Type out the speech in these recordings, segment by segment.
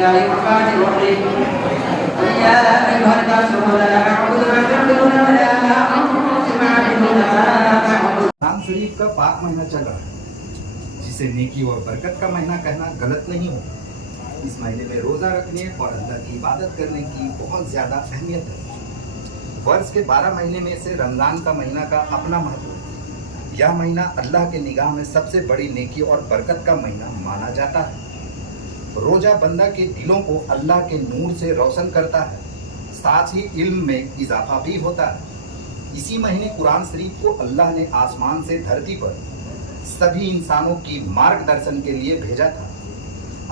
الله الرحمن الرحيم يا أيها الكافرون لا أعبد ما تعبدون ولا أنتم عابدون ما أعبد. रमज़ान शरीफ का पाक महीना चल रहा है, जिसे नेकी और बरकत का महीना कहना गलत नहीं हो। इस महीने में रोज़ा रखने और अल्लाह की इबादत करने की बहुत ज़्यादा अहमियत है। वर्ष के 12 महीने में से रमज़ान का महीना का अपना महत्व है। यह महीना अल्लाह के निगाह में सबसे बड़ी नेकी और बरकत का महीना माना जाता है। रोज़ा बंदा के दिलों को अल्लाह के नूर से रोशन करता है, साथ ही इल्म में इजाफा भी होता है। इसी महीने कुरान शरीफ को अल्लाह ने आसमान से धरती पर सभी इंसानों की मार्गदर्शन के लिए भेजा था।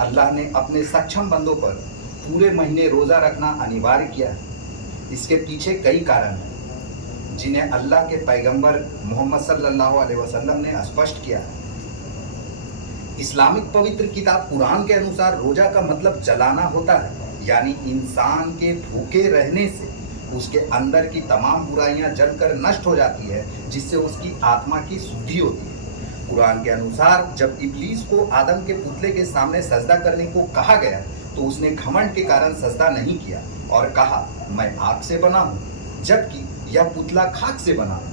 अल्लाह ने अपने सक्षम बंदों पर पूरे महीने रोज़ा रखना अनिवार्य किया है। इसके पीछे कई कारण हैं, जिन्हें अल्लाह के पैगंबर मोहम्मद सल्लल्लाहु अलैहि वसल्लम ने स्पष्ट किया है। इस्लामिक पवित्र किताब कुरान के अनुसार रोज़ा का मतलब जलाना होता है, यानी इंसान के भूखे रहने से उसके अंदर की तमाम बुराइयां जलकर नष्ट हो जाती है, जिससे उसकी आत्मा की शुद्धि होती है। कुरान के अनुसार जब इब्लीस को आदम के पुतले के सामने सजदा करने को कहा गया तो उसने घमंड के कारण सजदा नहीं किया और कहा, मैं आग से बना हूँ, जबकि यह पुतला खाक से बना है,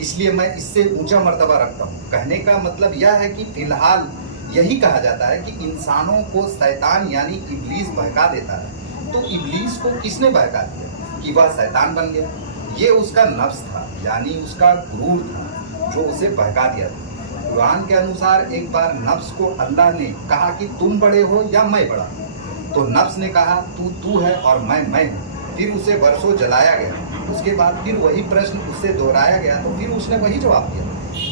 इसलिए मैं इससे ऊंचा मर्तबा रखता हूँ। कहने का मतलब यह है कि फिलहाल यही कहा जाता है कि इंसानों को शैतान यानी इब्लीस बहका देता है। तो इब्लीस को किसने बहका दिया कि वह शैतान बन गया? ये उसका नफ्स था, यानी उसका गुरूर था, जो उसे बहका दिया था। कुरान के अनुसार एक बार नफ्स को अल्लाह ने कहा कि तुम बड़े हो या मैं बड़ा हूँ, तो नफ्स ने कहा तू है और मैं हूँ। फिर उसे वर्षों जलाया गया। उसके बाद फिर वही प्रश्न उससे दोहराया गया, तो फिर उसने वही जवाब दिया,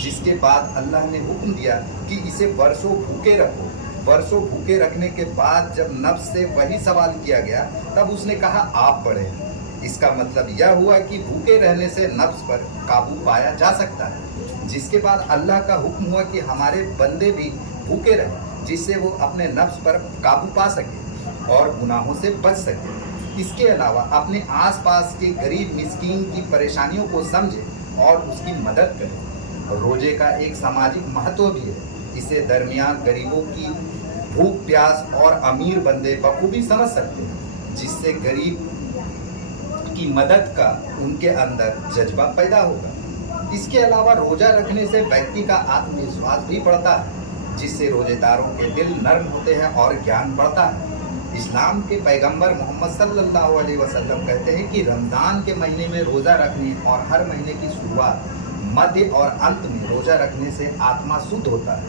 जिसके बाद अल्लाह ने हुक्म दिया कि इसे वर्षों भूखे रखो। वर्षों भूखे रखने के बाद जब नफ्स से वही सवाल किया गया, तब उसने कहा आप बड़े हैं। इसका मतलब यह हुआ कि भूखे रहने से नफ्स पर काबू पाया जा सकता है। जिसके बाद अल्लाह का हुक्म हुआ कि हमारे बंदे भी भूखे रहें, जिससे वो अपने नफ्स पर काबू पा सके और गुनाहों से बच सके। इसके अलावा अपने आसपास के गरीब मिस्कीन की परेशानियों को समझे और उसकी मदद करे। रोजे का एक सामाजिक महत्व भी है। इसे दरमियान गरीबों की भूख प्यास और अमीर बंदे बखूबी समझ सकते हैं, जिससे गरीब की मदद का उनके अंदर जज्बा पैदा होगा। इसके अलावा रोजा रखने से व्यक्ति का आत्मविश्वास भी बढ़ता है, जिससे रोजेदारों के दिल नर्म होते हैं और ज्ञान बढ़ता है। इस्लाम के पैगंबर मोहम्मद सल्लल्लाहु अलैहि वसल्लम कहते हैं कि रमज़ान के महीने में रोज़ा रखने और हर महीने की शुरुआत, मध्य और अंत में रोज़ा रखने से आत्मा शुद्ध होता है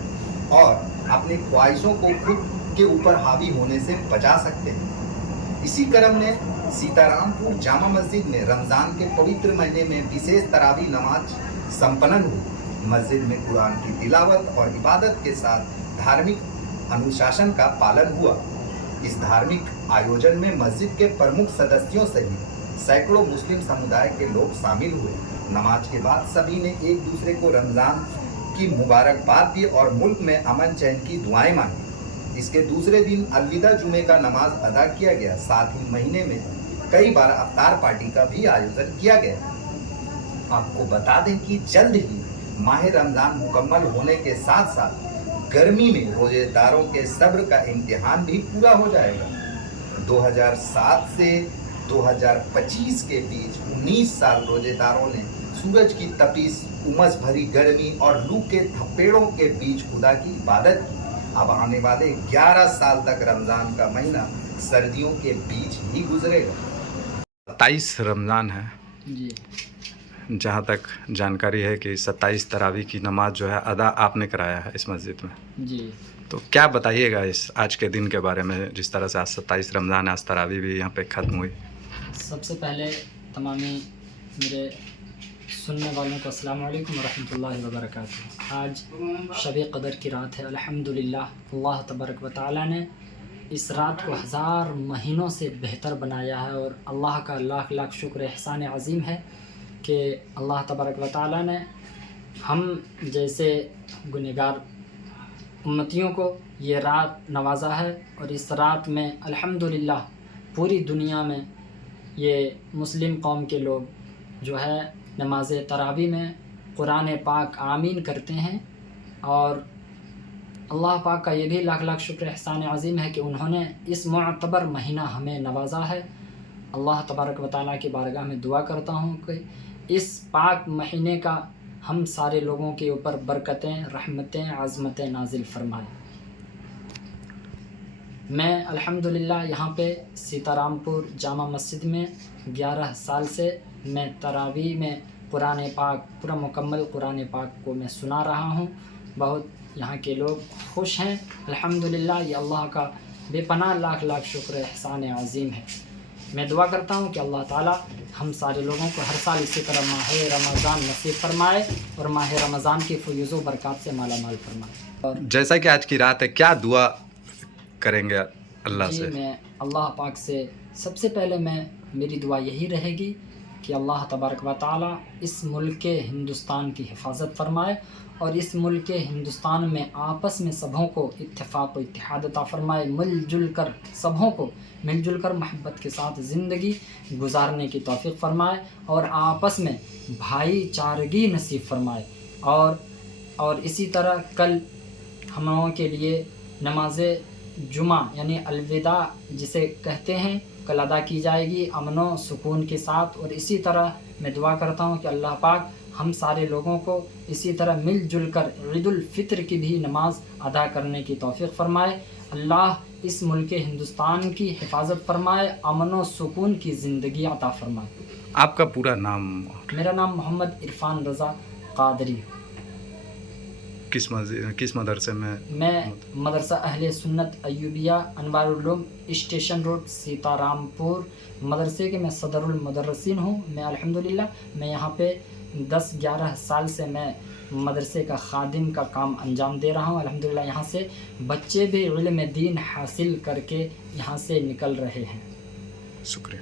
और अपनी ख्वाहिशों को खुद के ऊपर हावी होने से बचा सकते हैं। इसी क्रम में सीतारामपुर जामा मस्जिद में रमज़ान के पवित्र महीने में विशेष तरावी नमाज संपन्न हुई। मस्जिद में कुरान की तिलावत और इबादत के साथ धार्मिक अनुशासन का पालन हुआ। इस धार्मिक आयोजन में मस्जिद के प्रमुख सदस्यों सहित सैकड़ों मुस्लिम समुदाय के लोग शामिल हुए। नमाज के बाद सभी ने एक दूसरे को रमज़ान की मुबारकबाद दी और मुल्क में अमन चैन की दुआएं मांगी। इसके दूसरे दिन अलविदा जुमे का नमाज अदा किया गया। साथ ही महीने में कई बार अफ्तार पार्टी का भी आयोजन किया गया। आपको बता दें कि जल्द ही माह रमज़ान मुकम्मल होने के साथ साथ गर्मी में रोजेदारों के सब्र का इम्तिहान भी पूरा हो जाएगा। 2007 से 2025 के बीच 19 साल रोजेदारों ने सूरज की तपिश, उमस भरी गर्मी और लू के थपेड़ों के बीच खुदा की इबादत की। अब आने वाले 11 साल तक रमज़ान का महीना सर्दियों के बीच ही गुजरेगा। 27 रमज़ान है जी। जहाँ तक जानकारी है कि 27 तरावी की नमाज जो है अदा आपने कराया है इस मस्जिद में। जी। तो क्या बताइएगा इस आज के दिन के बारे में, जिस तरह से आज 27 रमज़ान, आज तरावी भी यहाँ पे ख़त्म हुई। सबसे पहले तमामी मेरे सुनने वालों को अस्सलाम वालेकुम वरहमतुल्लाहि वबरकातुहू। आज शब क़दर की रात है। अल्हम्दुलिल्लाह, अल्लाह तबारक व तआला ने इस रात को 1000 महीनों से बेहतर बनाया है और अल्लाह का लाख लाख शुक्र एहसान अज़ीम है कि अल्लाह तबारक व तआला ने हम जैसे गुनहगार उम्मतियों को ये रात नवाजा है। और इस रात में अल्हम्दुलिल्लाह पूरी दुनिया में ये मुस्लिम कौम के लोग जो है नमाज तरावी में कुरान पाक आमीन करते हैं और अल्लाह पाक का ये भी लाख लाख शुक्र एहसान अज़ीम है कि उन्होंने इस मुअतबर महीना हमें नवाजा है। अल्लाह तबारक व तआला की बारगाह में दुआ करता हूँ कि इस पाक महीने का हम सारे लोगों के ऊपर बरकतें, रहमतें, आज़मतें नाजिल फरमाए। मैं अल्हम्दुलिल्लाह यहाँ पे सीतारामपुर जामा मस्जिद में 11 साल से मैं तरावी में कुरान पाक, पूरा मुकम्मल कुरान पाक को मैं सुना रहा हूँ। बहुत यहाँ के लोग खुश हैं अल्हम्दुलिल्लाह। ये अल्लाह का बेपनाह लाख लाख शुक्र एहसान अज़ीम है। मैं दुआ करता हूँ कि अल्लाह ताला हम सारे लोगों को हर साल इसी तरह माह रमज़ान नसीब फरमाए और माह रमज़ान की फ़ुयूज़ व बरक़ात से माला माल फरमाए। और जैसा कि आज की रात है, क्या दुआ करेंगे अल्लाह जी, से? मैं अल्लाह पाक से सबसे पहले मेरी दुआ यही रहेगी कि अल्लाह तबारक व तआला इस मुल्क हिंदुस्तान की हिफाजत फरमाए और इस मुल्क हिंदुस्तान में आपस में सबों को इत्तेफाक व इत्तेहाद अता फरमाए। मिलजुल कर सबों को मिलजुल कर मोहब्बत के साथ ज़िंदगी गुजारने की तौफ़ीक़ फरमाए और आपस में भाईचारगी नसीब फरमाए। और इसी तरह कल हम लोगों के लिए नमाज जुमा यानी अलविदा जिसे कहते हैं, कल अदा की जाएगी अमन व सुकून के साथ। और इसी तरह मैं दुआ करता हूँ कि अल्लाह पाक हम सारे लोगों को इसी तरह मिलजुल कर ईदुल फित्र की भी नमाज अदा करने की तौफ़ीक़ फरमाए। अल्लाह इस मुल्क हिंदुस्तान की हिफाजत फरमाए, अमन व सुकून की ज़िंदगी अता फरमाए। आपका पूरा नाम? मेरा नाम मोहम्मद इरफान रज़ा कादरी। किस मस्जिद, किस मदरसे में? मैं मदरसा अहले सुन्नत अय्यूबिया अनवारुल उलूम स्टेशन रोड सीतारामपुर मदरसे के मैं सदरुल मुदर्रिसीन हूँ। मैं अल्हम्दुलिल्लाह मैं यहाँ पे 10-11 साल से मैं मदरसे का खादिम का काम अंजाम दे रहा हूँ। अल्हम्दुलिल्लाह यहाँ से बच्चे भी इल्म दीन हासिल करके यहाँ से निकल रहे हैं। शुक्रिया।